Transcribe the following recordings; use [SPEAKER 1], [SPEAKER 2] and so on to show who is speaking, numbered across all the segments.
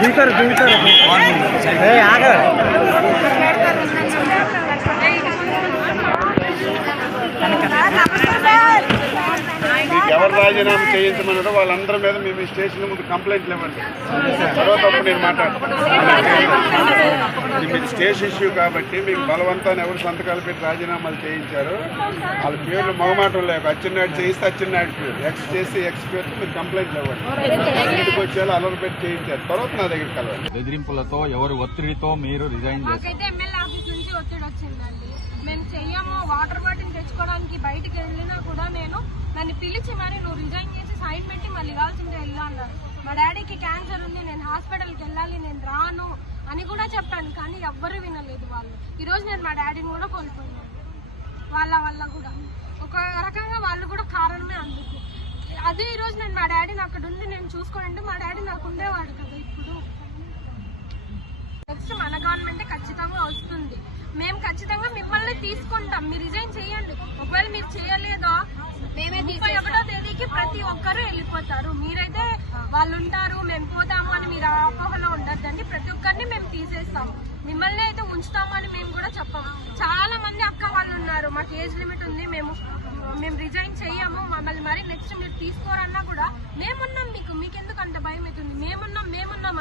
[SPEAKER 1] दुईतर दुईतर ए
[SPEAKER 2] आगर ఎవరు రాజీనామా చేయించమన్నారో వాళ్ళందరి మీద మేము స్టేషన్ ముందు కంప్లైంట్లు ఇవ్వండి తర్వాత అప్పుడు నేను మాట్లాడతాను ఇది మీకు స్టేషన్ ఇష్యూ కాబట్టి మీకు బలవంతాన్ని ఎవరు సంతకాలు పెట్టి రాజీనామాలు చేయించారు? వాళ్ళ పేర్లు మొగమాటం లేక అచ్చెన్నాయుడు చేయిస్తే అచ్చెన్నాయుడు పేరు. ఎక్స్ చేసి ఎక్స్ పేరుతో మీరు కంప్లైంట్లు ఇవ్వండి ఇంటికి వచ్చేలా అలర్ పెట్టి చేయించారు. తర్వాత నా దగ్గరికి కలవండి.
[SPEAKER 3] బెదిరింపులతో ఎవరి ఒత్తిడితో మీరు రిజైన్ చేస్తారు
[SPEAKER 4] ఒత్తిడి వచ్చిందండి. మేము చెయ్యము వాటర్ బాటిల్ తెచ్చుకోవడానికి బయటికి వెళ్ళినా కూడా నేను నన్ను పిలిచి మరి నువ్వు రిజైన్ చేసి సైన్ పెట్టి మళ్ళీ కావాల్సిందే వెళ్ళు అన్నారు. మా డాడీకి క్యాన్సర్ ఉంది నేను హాస్పిటల్కి వెళ్ళాలి నేను రాను అని కూడా చెప్పాను కానీ ఎవ్వరు వినలేదు వాళ్ళు. ఈరోజు నేను మా డాడీని కూడా కోల్పోయాను. వాళ్ళ వల్ల కూడా. ఒక రకంగా వాళ్ళు కూడా కారణమే అందుకు. అదే ఈరోజు నేను మా డాడీని అక్కడ ఉండి నేను చూసుకోనంటే మా డాడీ నాకు ఉండేవాడు కదా ఇప్పుడు. నెక్స్ట్ మన గవర్నమెంట్ ఖచ్చితంగా వస్తుంది. మేము ఖచ్చితంగా మిమ్మల్ని తీసుకుంటాం. మీరు రిజైన్ చేయండి. ఒకవేళ మీరు చేయలేదో మేమే ముప్పై ఒకటో తేదీకి ప్రతి ఒక్కరు వెళ్ళిపోతారు. మీరైతే వాళ్ళు ఉంటారు మేము పోతాము అని మీరు ఆ అపోహలో ఉండద్దండి. ప్రతి ఒక్కరిని మేము తీసేస్తాము మిమ్మల్ని అయితే ఉంచుతాము అని మేము కూడా చెప్పాము చాలా మంది అక్క వాళ్ళు ఉన్నారు. మాకు ఏజ్ లిమిట్ ఉంది. మేము మేము రిజైన్ చెయ్యము. మమ్మల్ని మరి నెక్స్ట్ మీరు తీసుకోరన్నా కూడా మేమున్నాం మీకు. మీకు ఎందుకు అంత భయం అవుతుంది? మేమున్నాం మేమున్నాం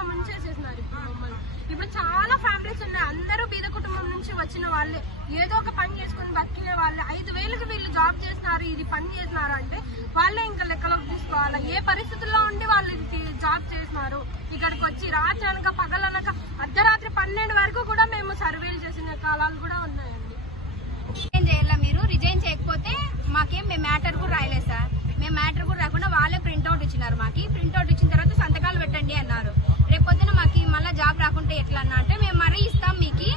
[SPEAKER 4] చాలా మంచిగా ముంచేసేసినారు ఇప్పుడు ఇప్పుడు చాలా ఫ్యామిలీస్ ఉన్నాయి. అందరూ బీద కుటుంబం నుంచి వచ్చిన వాళ్ళే. ఏదో ఒక పని చేసుకుని బతికిన వాళ్ళే. ఐదు వేలకు వీళ్ళు జాబ్ చేస్తున్నారు ఇది పని చేస్తున్నారు అంటే వాళ్ళే ఇంకా లెక్కలోకి తీసుకోవాలి? ఏ పరిస్థితుల్లో ఉండి వాళ్ళు ఇది జాబ్ చేస్తున్నారు ఇక్కడికి వచ్చి రాత్రి అనక పగలనక అర్ధరాత్రి పన్నెండు వరకు కూడా మేము సర్వేలు చేసిన కాలాలు కూడా ఉన్నాయండి.
[SPEAKER 5] రిజైన్ చేయాలా మీరు? రిజైన్ చేయకపోతే మాకేం మేము మ్యాటర్ కూడా రాయలేదు సార్. మేము మ్యాటర్ కూడా రాకుండా వాళ్ళే ప్రింట్అవుట్ ఇచ్చినారు మాకి. ప్రింట్అవుట్ ఇచ్చిన తర్వాత సంతకాలు పెట్టండి. ఎట్లా అన్నా అంటే మేము మరీ ఇస్తాం మీకు.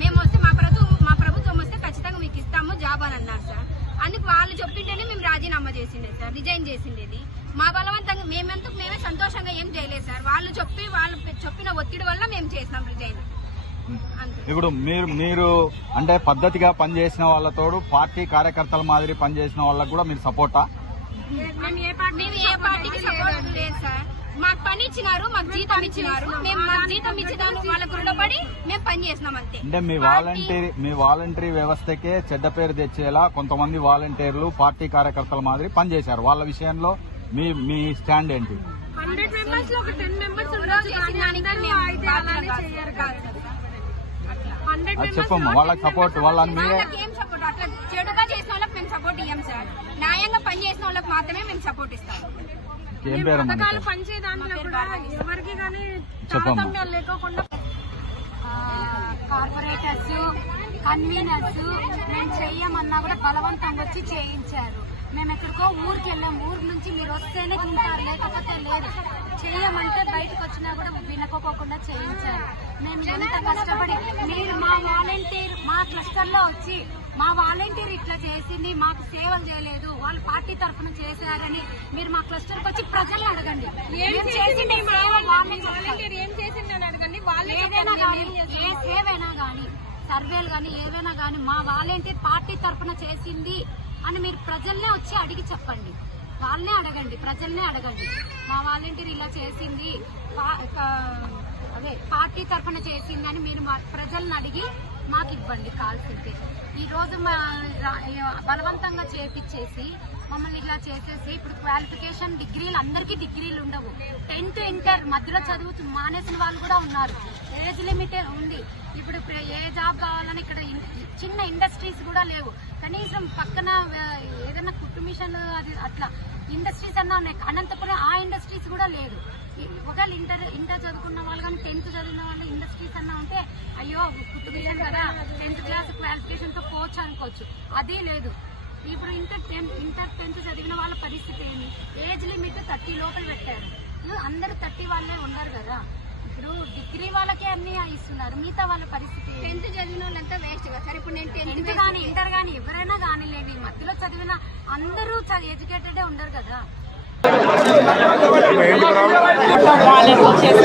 [SPEAKER 5] మేము వస్తే మా ప్రభుత్వం మా ప్రభుత్వం వస్తే ఖచ్చితంగా మీకు ఇస్తాము జాబ్ అని అన్నారు సార్. అందుకు వాళ్ళు చెప్పింటేనే మేము రాజీనామా చేసిండే సార్ రిజైన్ చేసిండేది. మా బలవంతంగా మేమెందుకు మేమే సంతోషంగా ఏం చేయలేదు సార్. వాళ్ళు చెప్పి వాళ్ళు చెప్పిన ఒత్తిడి వల్ల మేము చేసినాం రిజైన్.
[SPEAKER 3] ఇప్పుడు మీరు మీరు అంటే పద్ధతిగా పనిచేసిన వాళ్ళతోడు పార్టీ కార్యకర్తల మాదిరి పనిచేసిన వాళ్ళకు కూడా మీరు సపోర్టా?
[SPEAKER 4] మేము ఏ పార్టీ
[SPEAKER 5] మేము ఏ పార్టీకి సపోర్ట్ లేదు సార్. మాకు పని ఇచ్చినారు మాకు జీతం ఇచ్చినారు. మేము మాకు జీతం ఇచ్చిన వాళ్ళకు రుణపడి మేము పని చేసినాం అంతే.
[SPEAKER 3] అంటే మీ వాలంటీర్ మీ వాలంటరీ వ్యవస్థకే చెడ్డ పేరు తెచ్చేలా కొంతమంది వాలంటీర్లు పార్టీ కార్యకర్తల మాదిరి పనిచేశారు వాళ్ళ విషయంలో మీ మీ స్టాండ్ ఏంటి?
[SPEAKER 4] హండ్రెడ్ మెంబర్స్లో ఒక టెన్ మెంబర్స్
[SPEAKER 3] చెప్పమ్మా వాళ్ళకి సపోర్ట్ వాళ్ళని మీరే
[SPEAKER 5] వాళ్ళకి ఏం సపోర్ట్ అట్లా చెడుగా చేసిన వాళ్ళకి మేము సపోర్ట్ ఇయ్యం సార్. న్యాయంగా పని చేసిన వాళ్ళకి మాత్రమే మేము సపోర్ట్ ఇస్తాం.
[SPEAKER 3] ఏం పేరు
[SPEAKER 4] పథకాలు పంచే దాంట్లో కూడా ఎవరికి కానీ
[SPEAKER 3] చెప్పమ్మా.
[SPEAKER 4] తారతమ్యాలు లేకోకుండా
[SPEAKER 6] కార్పొరేటర్స్ కన్వీనర్స్ మేము చెయ్యమన్నా కూడా బలవంతంగా వచ్చి చేయించారు. మేము ఎక్కడికో ఊరికి వెళ్ళాం. ఊరు నుంచి మీరు వస్తేనే తింటారు లేకపోతే లేదు. చేయమంటే బయటకు వచ్చినా కూడా వినకోకుండా చేయించారు. మేము ఎంత కష్టపడి మీరు మా వాలంటీర్ మా క్లస్టర్లో వచ్చి మా వాలంటీర్ ఇట్లా చేసింది మాకు సేవలు చేయలేదు వాళ్ళు పార్టీ తరఫున చేశారని మీరు మా క్లస్టర్కి వచ్చి ప్రజల్ని అడగండి
[SPEAKER 4] ఏం చేసింది. వాలంటీర్ ఏం అడగండి వాళ్ళే
[SPEAKER 6] ఏదైనా కానీ
[SPEAKER 4] ఏం.
[SPEAKER 6] సేవైనా కానీ సర్వేలు కానీ ఏవైనా కానీ మా వాలంటీర్ పార్టీ తరఫున చేసింది అని మీరు ప్రజల్నే వచ్చి అడిగి చెప్పండి వాళ్ళనే అడగండి ప్రజల్నే అడగండి మా వాలంటీర్ ఇలా చేసింది అదే పార్టీ తరఫున చేసింది అని మీరు మా ప్రజల్ని అడిగి మాకు ఇవ్వండి కాల్సిందే ఈ రోజు మా రా- బలవంతంగా చేపించేసి మమ్మల్ని ఇలా చేసేసి ఇప్పుడు క్వాలిఫికేషన్ డిగ్రీలు అందరికీ డిగ్రీలు ఉండవు. టెన్త్ ఇంటర్ మధ్యలో చదువుతూ మానేసిన వాళ్ళు కూడా ఉన్నారు. ఏజ్ లిమిట్ ఉంది. ఇప్పుడు ఏ జాబ్ కావాలని ఇక్కడ చిన్న ఇండస్ట్రీస్ కూడా లేవు. కనీసం పక్కన ఏదైనా కుట్టు మిషన్ అది అట్లా ఇండస్ట్రీస్ అన్నా ఉన్నాయి. అనంతపురం ఆ ఇండస్ట్రీస్ కూడా లేదు. ఒకవేళ ఇంటర్ ఇంటర్ చదువుకున్న వాళ్ళు కానీ టెన్త్ ఇండస్ట్రీస్ అన్నా ఉంటే అయ్యో కుట్టు మిషన్ కదా టెన్త్ క్లాస్ క్వాలిఫికేషన్తో పోవచ్చు అనుకోవచ్చు అది లేదు ఇప్పుడు ఇంటర్ టెన్త్ ఇంటర్ టెన్త్ చదివిన వాళ్ళ పరిస్థితి ఏంటి ఏజ్ లిమిట్ థర్టీ లోపల పెట్టారు అందరూ థర్టీ వాళ్ళే ఉండరు కదా ఇప్పుడు డిగ్రీ వాళ్ళకే అన్ని ఇస్తున్నారు మిగతా వాళ్ళ పరిస్థితి?
[SPEAKER 5] టెన్త్ చదివిన వాళ్ళంతా వేస్ట్ కదా సార్ ఇప్పుడు నేను
[SPEAKER 6] టెన్త్ కానీ ఇంటర్ కానీ ఎవరైనా కానీలేండి మధ్యలో చదివిన అందరూ ఎడ్యుకేటెడే ఉండరు కదా
[SPEAKER 2] ఎందుకు రావు?
[SPEAKER 7] వాళ్ళకి వచ్చేసి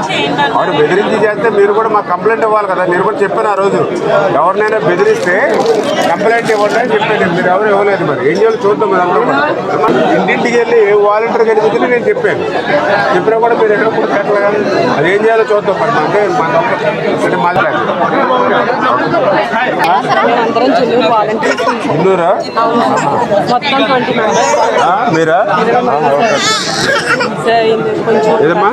[SPEAKER 2] వాడు బెదిరించి చేస్తే మీరు కూడా మాకు కంప్లైంట్ ఇవ్వాలి కదా. నేను కూడా చెప్పాను ఆ రోజు. ఎవరినైనా బెదిరిస్తే కంప్లైంట్ ఇవ్వండి అని చెప్పాను. మీరు ఎవరు ఇవ్వలేదు మరి. ఏం చేయాలి చూద్దాం మీరు అందరూ. ఇంటింటికి వెళ్ళి ఏ వాలంటీర్ కనిపించింది నేను చెప్పాను. చెప్పినా కూడా మీరు ఎక్కడ కూడా పెట్టలేదు అది ఏం చేయాలో చూద్దాం మరి. అంటే మా అంటే
[SPEAKER 7] మెంబర్స్
[SPEAKER 2] మీరా? ఏదమ్మా?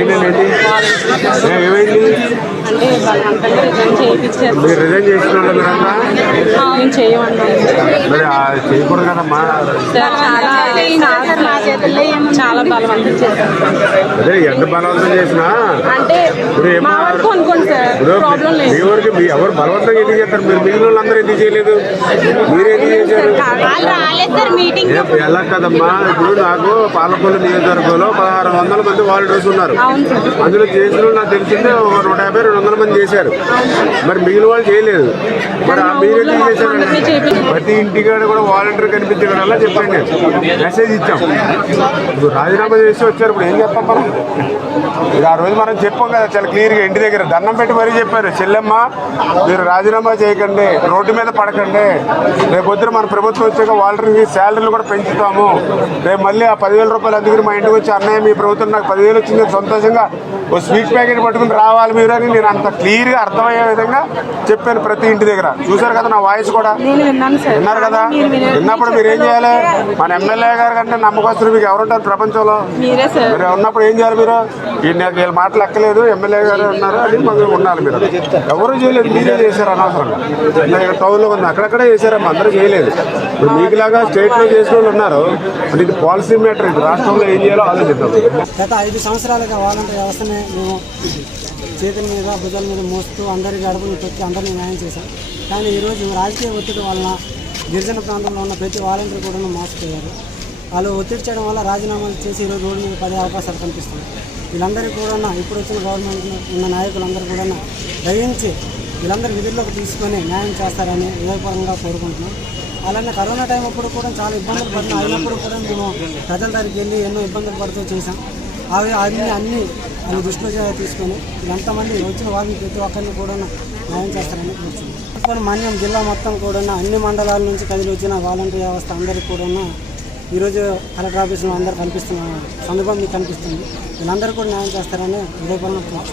[SPEAKER 7] మనసులో
[SPEAKER 2] ఏంటండి ఏమైంది
[SPEAKER 7] అంటే బలవంతంగా రిజైన్ చేయించారు
[SPEAKER 2] మీరు రిజైన్ చేసిన వాళ్ళు మీరన్నా
[SPEAKER 7] మేము చేయమన్నాం
[SPEAKER 2] మరి ఆ చేయకూడదు కదమ్మా
[SPEAKER 7] సార్ చాలా చాలా బలవంతం చేశారు.
[SPEAKER 2] అదే ఎంత బలవంతం చేసినా?
[SPEAKER 7] అంటే
[SPEAKER 2] ఇప్పుడు ఏమన్నా-
[SPEAKER 7] మా వరకు అనుకోండి సార్
[SPEAKER 2] ఇప్పుడు
[SPEAKER 7] ప్రాబ్లం
[SPEAKER 2] మీ
[SPEAKER 7] లేదు.
[SPEAKER 2] వరకు మీ ఎవరు బలవంతంగా ఎందుకు చేస్తారు? మీరు మిగిలిన వాళ్ళందరూ ఎందుకు చేయలేదు? మీరు ఎందుకు చేశారు?
[SPEAKER 7] వాళ్ళు రాలేదు సార్ మీటింగ్
[SPEAKER 2] ఏ- ఎలా కదమ్మా? ఇప్పుడు నాకు పాలకొల్లు నియోజకవర్గంలో పదహారు వందల మంది వాలంటీర్స్ ఉన్నారు. అందులో చేసిన వాళ్ళు నాకు తెలిసిందే ఒక నూట యాభై రెండు వందల మంది చేశారు. మరి మిగిలిన వాళ్ళు చేయలేదు. మరి ఆ మీరు ఎందుకు చేశారు? ప్రతి ఇంటికాడ కూడా వాలంటీర్ కనిపించడం వల్ల చెప్పండి. మెసేజ్ ఇచ్చాం. ఇప్పుడు రాజీనామా చేసి వచ్చారు. ఇప్పుడు ఏం చెప్పాం మనం? ఇది ఆ రోజు మనం చెప్పాం కదా చాలా క్లియర్గా ఇంటి దగ్గర దండం పెట్టి మరీ చెప్పారు. చెల్లెమ్మ మీరు రాజీనామా చేయకండి రోడ్డు మీద పడకండి. రేపు పొద్దున మన ప్రభుత్వం వచ్చాక వాలంటీర్కి శాలరీలు కూడా పెంచుతాము. రేపు మళ్ళీ ఆ పదివేల రూపాయలు అందుకని మా ఇంటికి వచ్చి అన్నయ్య మీ ప్రభుత్వం నాకు పదివేలు వచ్చింది. సంతోషంగా ఓ స్వీట్ ప్యాకెట్ పట్టుకుని రావాలి మీరు అని నేను అంత క్లియర్గా అర్థమయ్యే విధంగా చెప్పాను ప్రతి ఇంటి దగ్గర. చూశారు కదా నా వాయిస్ కూడా?
[SPEAKER 7] నేను విన్నాను సార్.
[SPEAKER 2] విన్నారు కదా? విన్నప్పుడు మీరు ఏం చేయాలి? మన ఎమ్మెల్యే గారు కంటే నమ్మకస్తులు మీకు ఎవరుంటారు ప్రపంచంలో?
[SPEAKER 7] మీరే సార్.
[SPEAKER 2] మీరు ఉన్నప్పుడు ఏం చేయాలి మీరు? వీళ్ళ మాటలు ఎక్కలేదు ఎమ్మెల్యే గారు ఉన్నారు అని మనం ఉండాలి మీరు. ఎవరు చేయలేదు మీరే చేశారు అనవసరంగా ఇలా ఇక్కడ టౌన్లో ఉంది అక్కడక్కడే చేశారమ్మా అందరూ చేయలేదు. ఇప్పుడు మీకులాగా స్టేట్లో చేసిన వాళ్ళు ఉన్నారు. అంటే ఇది పాలసీ మ్యాటర్ ఇది రాష్ట్రంలో ఏం చేయాలో ఆలోచిద్దాం.
[SPEAKER 1] గత ఐదు సంవత్సరాలుగా వాలంటీర్ వ్యవస్థని మేము చేతుల మీద భుజాల మీద మోస్తూ అందరి గడపలు పెట్టి అందరినీ న్యాయం చేశాం. కానీ ఈరోజు రాజకీయ ఒత్తిడి వలన గిరిజన ప్రాంతంలో ఉన్న ప్రతి వాలంటీర్ కూడా మోసపోయారు. వాళ్ళు ఒత్తిడి చేయడం వల్ల రాజీనామాలు చేసి ఈరోజు రోడ్డు మీద పడే అవకాశాలు కనిపిస్తున్నాయి. వీళ్ళందరికీ కూడా ఇప్పుడు వచ్చిన గవర్నమెంట్ ఉన్న నాయకులందరూ కూడా దయించి వీళ్ళందరూ విధుల్లోకి తీసుకొని న్యాయం చేస్తారని హృదయపరంగా కోరుకుంటున్నాం. అలానే కరోనా టైం అప్పుడు కూడా చాలా ఇబ్బందులు పడిన అయినప్పుడు కూడా మేము ప్రజల దగ్గరికి వెళ్ళి ఎన్నో ఇబ్బందులు పడుతూ చేశాం. అవి అన్ని అన్ని అని దృష్టిలో తీసుకొని ఎంతమంది వచ్చిన వారిని ప్రతి ఒక్కరిని కూడా న్యాయం చేస్తారని కోరుతున్నాం మన్యం జిల్లా మొత్తం కూడా అన్ని మండలాల నుంచి కదిలి వచ్చిన వాలంటీర్ వ్యవస్థ అందరికీ కూడా ఈరోజు కలెక్టర్ ఆఫీసులో అందరూ కనిపిస్తున్న సందర్భం మీకు కనిపిస్తుంది. వీళ్ళందరూ కూడా న్యాయం చేస్తారని హృదయపూర్వక